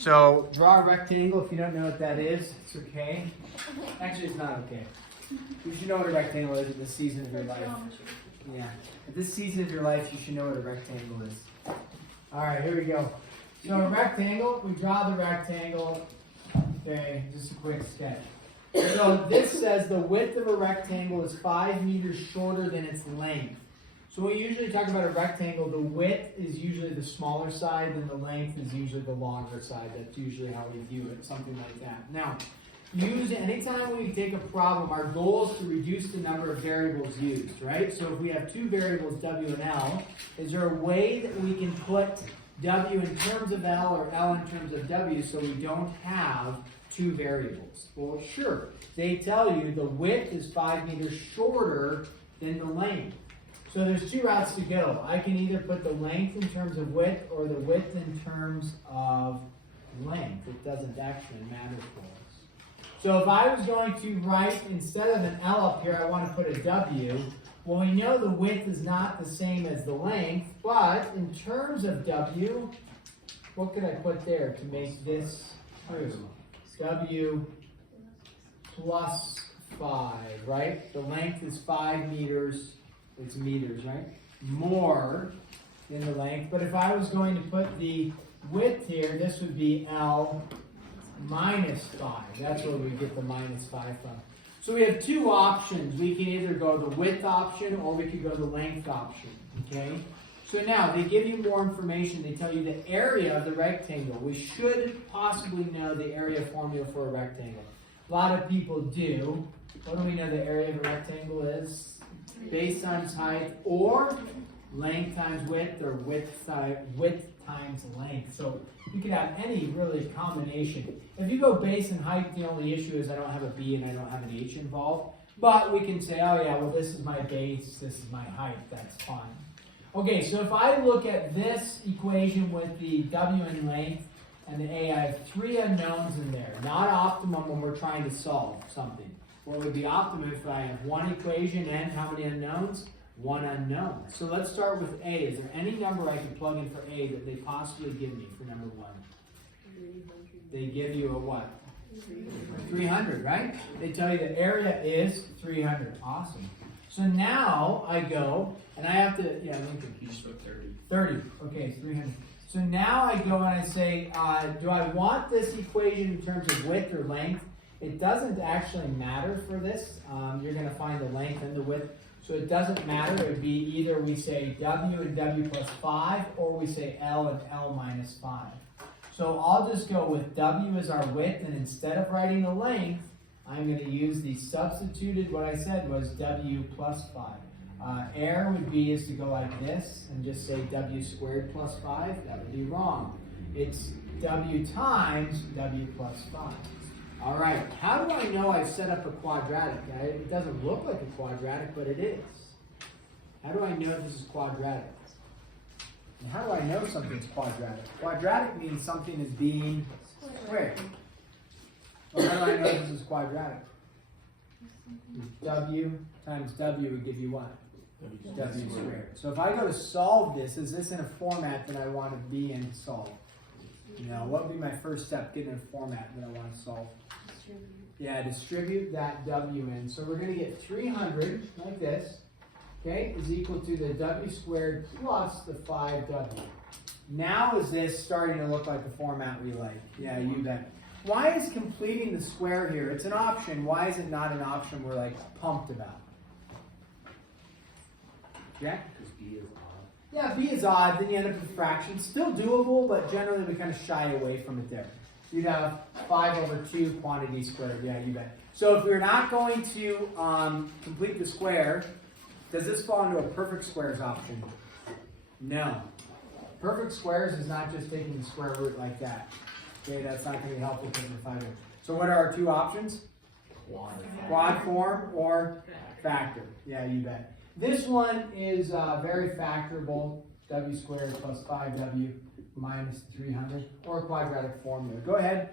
So draw a rectangle. If you don't know what that is, it's okay. Actually, it's not okay. You should know what a rectangle is at this season of your life. Yeah. At this season of your life, you should know what a rectangle is. All right, here we go. So a rectangle, we draw the rectangle. Okay, just a quick sketch. So this says the width of a rectangle is 5 meters shorter than its length. So we usually talk about a rectangle, the width is usually the smaller side, and the length is usually the longer side. That's usually how we view it, something like that. Now, anytime we take a problem, our goal is to reduce the number of variables used, right? So if we have two variables, W and L, is there a way that we can put W in terms of L or L in terms of W so we don't have two variables? Well, sure. They tell you the width is 5 meters shorter than the length. So there's two routes to go. I can either put the length in terms of width or the width in terms of length. It doesn't actually matter for us. So if I was going to write, instead of an L up here, I want to put a W. Well, we know the width is not the same as the length, but in terms of W, what could I put there to make this true? W plus 5, right? The length is 5 meters. It's meters, right? More than the length. But if I was going to put the width here, this would be L minus 5. That's where we get the minus 5 from. So we have two options. We can either go the width option or we could go the length option, okay? So now they give you more information. They tell you the area of the rectangle. We should possibly know the area formula for a rectangle. A lot of people do. What do we know the area of a rectangle is? Base times height, or length times width, or width times length. So you could have any really combination. If you go base and height, the only issue is I don't have a B and I don't have an H involved. But we can say, oh yeah, well this is my base, this is my height, that's fine. Okay, so if I look at this equation with the W in length and the A, I have three unknowns in there. Not optimum when we're trying to solve something. Or it would be optimum if I have one equation and how many unknowns? One unknown. So let's start with A. Is there any number I can plug in for A that they possibly give me for number 1? 300. They give you a what? 300, right? They tell you the area is 300. Awesome. So now I go, and I have to, yeah, Lincoln. You just put 30. 30. Okay, 300. So now I go and I say, do I want this equation in terms of width or length? It doesn't actually matter for this. You're going to find the length and the width. So it doesn't matter. It would be either we say W and W plus 5, or we say L and L minus 5. So I'll just go with W as our width, and instead of writing the length, I'm going to use the substituted, what I said was W plus 5. Error would be is to go like this and just say W squared plus 5. That would be wrong. It's W times W plus 5. All right, how do I know I've set up a quadratic? It doesn't look like a quadratic, but it is. How do I know this is quadratic? And how do I know something's quadratic? Quadratic means something is being squared. Well, how do I know this is quadratic? W times W would give you what? W squared. So if I go to solve this, is this in a format that I want to be in to solve? You know, what would be my first step? Get in a format that I want to solve. Yeah, distribute that W in. So we're going to get 300, like this, okay, is equal to the W squared plus the 5W. Now is this starting to look like the format we like? Yeah, you bet. Why is completing the square here? It's an option. Why is it not an option we're like pumped about? Jack? Because B is odd. Yeah, B is odd, then you end up with fractions. Still doable, but generally we kind of shy away from it there. You'd have 5 over 2 quantity squared. Yeah, you bet. So if we're not going to complete the square, does this fall into a perfect squares option? No. Perfect squares is not just taking the square root like that. Okay, that's not going to be helpful because we're finding. So what are our two options? Quad form or factor. Yeah, you bet. This one is very factorable. W squared plus 5W minus 300, or quadratic formula. Go ahead,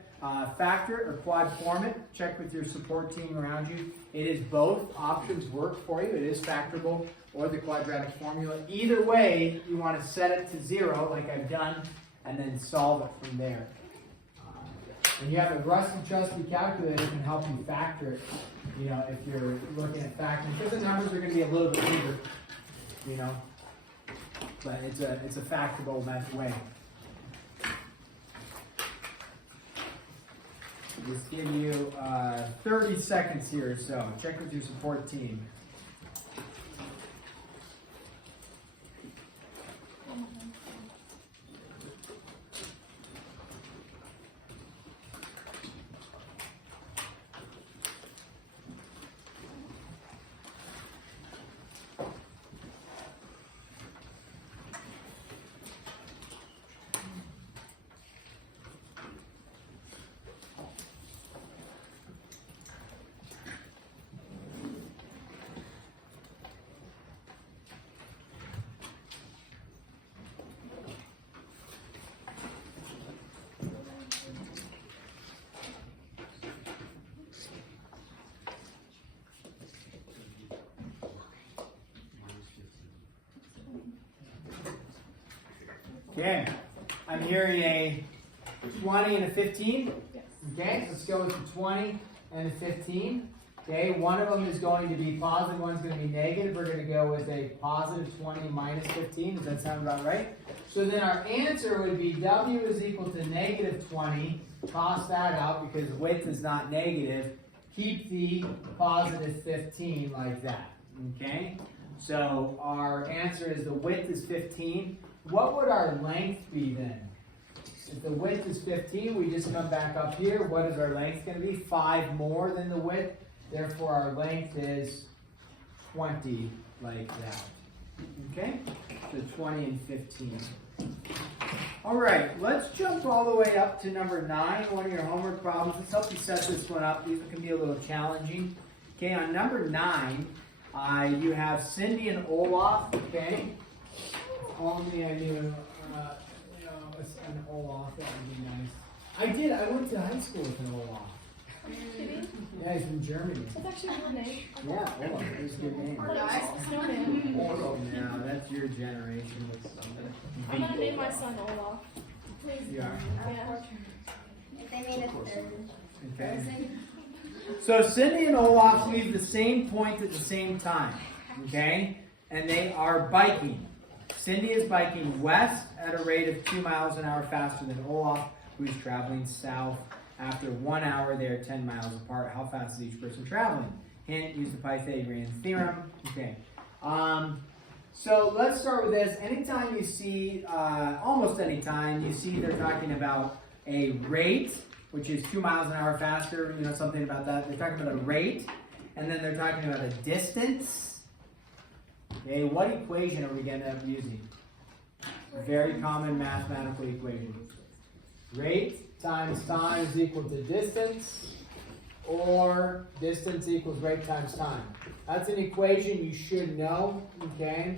factor or quad form it. Check with your support team around you. It is both options work for you. It is factorable or the quadratic formula. Either way, you want to set it to 0 like I've done and then solve it from there. And you have a rusty, trusty calculator that can help you factor it, you know, if you're looking at factoring. Because the numbers are going to be a little bit bigger, you know. But it's a factorable way. Just give you 30 seconds here or so. Check with your support team. Okay, I'm hearing a 20 and a 15. Yes. Okay, let's go with the 20 and the 15. Okay, one of them is going to be positive, one's going to be negative. We're going to go with a positive 20 minus 15. Does that sound about right? So then our answer would be W is equal to negative 20. Toss that out because width is not negative. Keep the positive 15 like that. Okay, so our answer is the width is 15. What would our length be then? If the width is 15, we just come back up here. What is our length going to be? 5 more than the width. Therefore, our length is 20, like that. Okay? So 20 and 15. All right, let's jump all the way up to number 9, one of your homework problems. Let's help you set this one up. These can be a little challenging. Okay, on number 9, you have Cindy and Olaf, okay? Only I knew, an Olaf, that would be nice. I went to high school with an Olaf. Are you kidding? Yeah, he's from Germany. That's actually a real name. Yeah, Olaf, that's a good name. No name. No, that's your generation. I'm gonna name my son Olaf. Please. You are. Yeah. If they made a third. Okay. So Cindy and Olaf leave the same point at the same time. Okay? And they are biking. Cindy is biking west at a rate of 2 miles an hour faster than Olaf, who is traveling south. After 1 hour, they are 10 miles apart. How fast is each person traveling? Hint, use the Pythagorean theorem. Okay. So let's start with this. Anytime you see, almost any time you see they're talking about a rate, which is 2 miles an hour faster, you know, something about that. They're talking about a rate, and then they're talking about a distance. Okay, what equation are we going to end up using? A very common mathematical equation. Rate times time is equal to distance, or distance equals rate times time. That's an equation you should know, okay?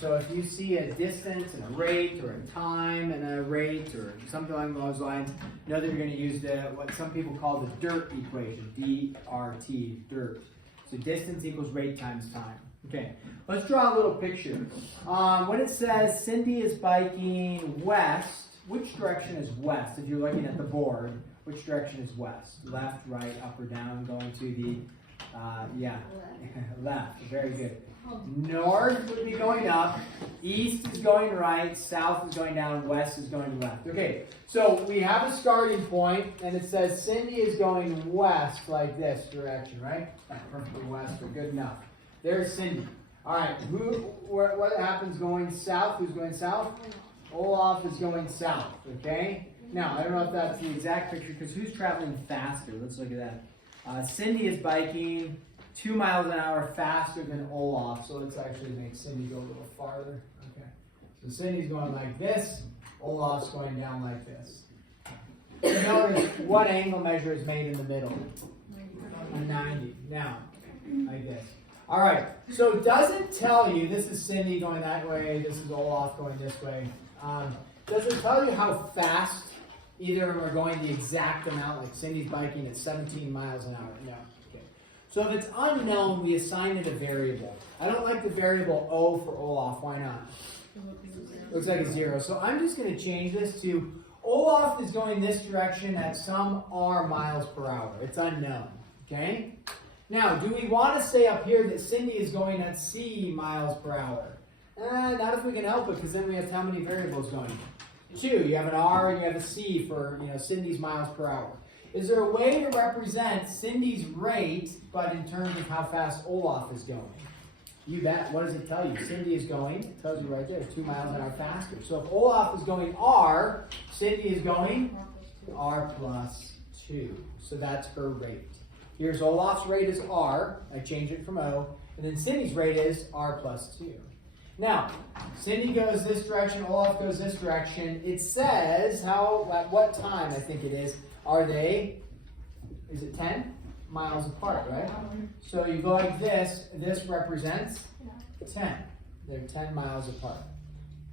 So if you see a distance and a rate, or a time and a rate, or something along those lines, know that you're going to use what some people call the DIRT equation, D-R-T, DIRT. So distance equals rate times time. Okay, let's draw a little picture. When it says Cindy is biking west, which direction is west? If you're looking at the board, which direction is west? Left, right, up or down, going to the, left. Very good. North would be going up, east is going right, south is going down, west is going left. Okay, so we have a starting point, and it says Cindy is going west like this direction, right? Not perfectly west, but good enough. There's Cindy. All right, what happens going south? Who's going south? Olaf is going south, okay? Now, I don't know if that's the exact picture, because who's traveling faster? Let's look at that. Cindy is biking 2 miles an hour faster than Olaf, so let's actually make Cindy go a little farther. Okay, so Cindy's going like this, Olaf's going down like this. Notice what angle measure is made in the middle? A 90. Now, like this. All right, so does it tell you, this is Cindy going that way, this is Olaf going this way. Does it tell you how fast either of them are going the exact amount, like Cindy's biking at 17 miles an hour? No. Okay. So if it's unknown, we assign it a variable. I don't like the variable O for Olaf. Why not? Looks like a 0. So I'm just going to change this to Olaf is going this direction at some r miles per hour. It's unknown, okay? Now, do we want to say up here that Cindy is going at c miles per hour? Not if we can help it, because then we have how many variables going? 2. You have an r and you have a c for Cindy's miles per hour. Is there a way to represent Cindy's rate, but in terms of how fast Olaf is going? You bet. What does it tell you? Cindy is going, it tells you right there, 2 miles an hour faster. So if Olaf is going r, Cindy is going r plus 2. So that's her rate. Here's Olaf's rate is r. I change it from O. And then Cindy's rate is r plus 2. Now, Cindy goes this direction, Olaf goes this direction. It says at what time, I think it is it 10 miles apart, right? So you go like this represents 10. They're 10 miles apart.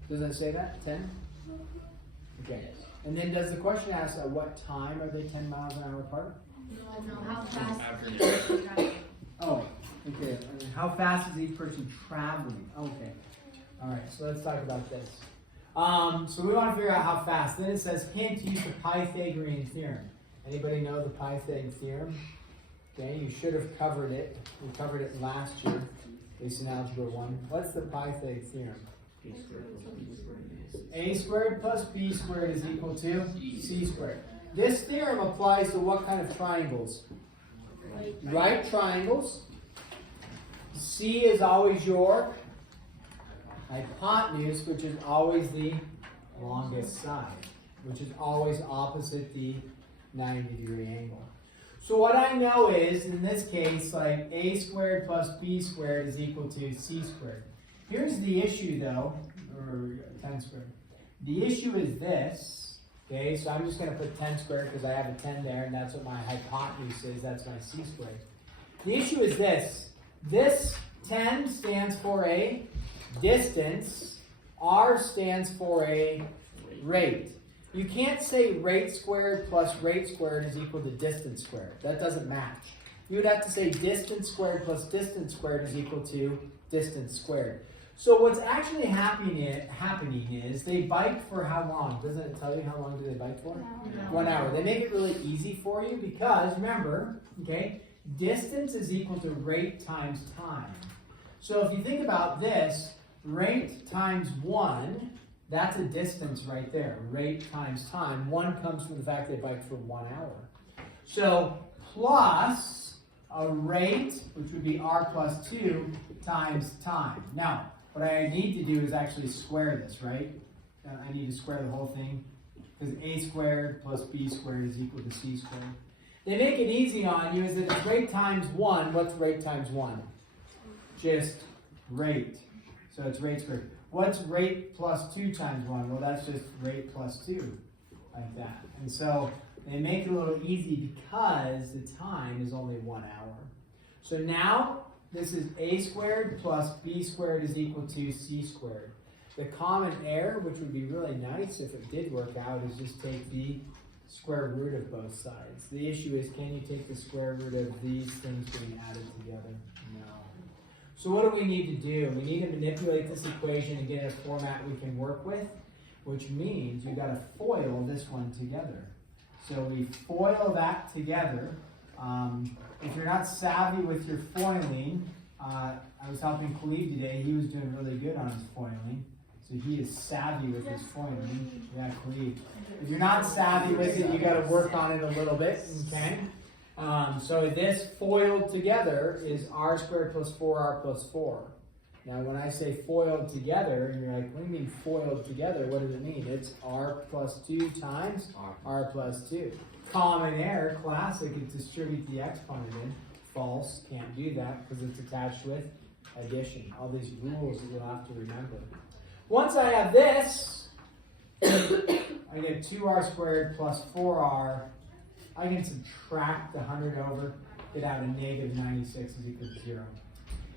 Doesn't it say that? 10? Okay. And then does the question ask at what time are they 10 miles an hour apart? No, how fast? Oh, okay. How fast is each person traveling? Okay. All right, so let's talk about this. So we want to figure out how fast. Then it says, can't use the Pythagorean theorem. Anybody know the Pythagorean theorem? Okay, you should have covered it. We covered it last year, at least in Algebra 1. What's the Pythagorean theorem? A squared plus b squared is equal to c squared. This theorem applies to what kind of triangles? Right triangles. C is always your hypotenuse, which is always the longest side, which is always opposite the 90-degree angle. So what I know is, in this case, like a squared plus b squared is equal to c squared. Here's the issue though, or 10 squared. The issue is this, okay, so I'm just going to put 10 squared because I have a 10 there, and that's what my hypotenuse is, that's my c squared. The issue is this. This 10 stands for a distance, r stands for a rate. You can't say rate squared plus rate squared is equal to distance squared. That doesn't match. You would have to say distance squared plus distance squared is equal to distance squared. So what's actually happening is they bike for how long? Doesn't it tell you how long do they bike for? 1 hour. They make it really easy for you because, remember, okay, distance is equal to rate times time. So if you think about this, rate times 1, that's a distance right there. Rate times time. 1 comes from the fact they biked for 1 hour. So plus a rate, which would be r plus 2, times time. Now, what I need to do is actually square this, right? I need to square the whole thing because a squared plus b squared is equal to c squared. They make it easy on you is that if rate times 1, what's rate times 1? Just rate. So it's rate squared. What's rate plus 2 times 1? Well, that's just rate plus 2, like that. And so they make it a little easy because the time is only 1 hour. So now this is a squared plus b squared is equal to c squared. The common error, which would be really nice if it did work out, is just take the square root of both sides. The issue is, can you take the square root of these things being added together? No. So what do we need to do? We need to manipulate this equation and get a format we can work with, which means you've got to FOIL this one together. So we FOIL that together. If you're not savvy with your foiling, I was helping Khalid today. He was doing really good on his foiling. So he is savvy with his foiling. Yeah, Khalid. If you're not savvy with it, you got to work on it a little bit, okay? So this FOILed together is r squared plus 4r plus 4. Now when I say FOILed together, and you're like, what do you mean FOILed together? What does it mean? It's r plus 2 times r plus 2. Common error, classic, is distribute the exponent in. False, can't do that because it's attached with addition. All these rules that you'll have to remember. Once I have this, I get 2r squared plus 4r. I can subtract the 100 over, get out a negative 96 is equal to 0.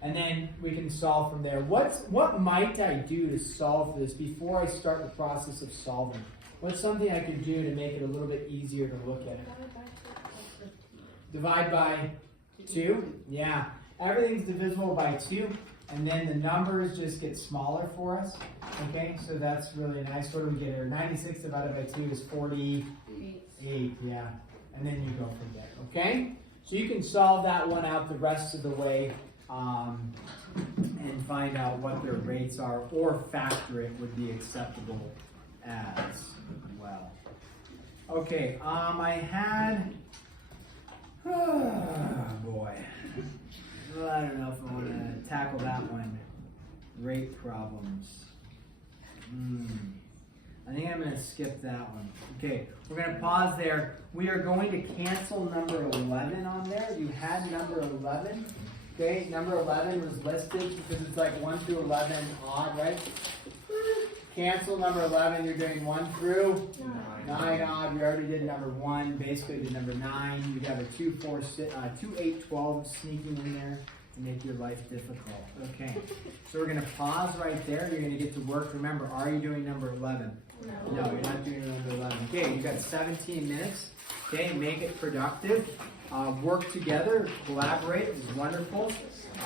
And then we can solve from there. What might I do to solve for this before I start the process of solving? What's something I could do to make it a little bit easier to look at it? Divide by 2? Yeah. Everything's divisible by 2. And then the numbers just get smaller for us. Okay, so that's really nice. What do we get here? 96 divided by 2 is 48. Yeah. And then you go from there. Okay? So you can solve that one out the rest of the way and find out what their rates are, or factor it would be acceptable as well. Okay, I had, oh boy, well, I don't know if I want to tackle that one. Rate problems. I think I'm going to skip that one. Okay, we're going to pause there. We are going to cancel number 11 on there. You had number 11. Okay, number 11 was listed because it's like 1 through 11 odd, right? Cancel number 11, you're doing 1 through 9 odd. We already did number 1, basically did number 9. You got a 2, 4, 6, 2, 8, 12 sneaking in there to make your life difficult. Okay, so we're going to pause right there. You're going to get to work. Remember, are you doing number 11? No, you're not doing number 11. Okay, you got 17 minutes. Okay, make it productive. Work together, collaborate, it's wonderful.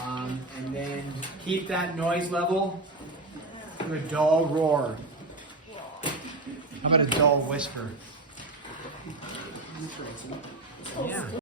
And then keep that noise level to a dull roar. How about a dull whisper? Yeah.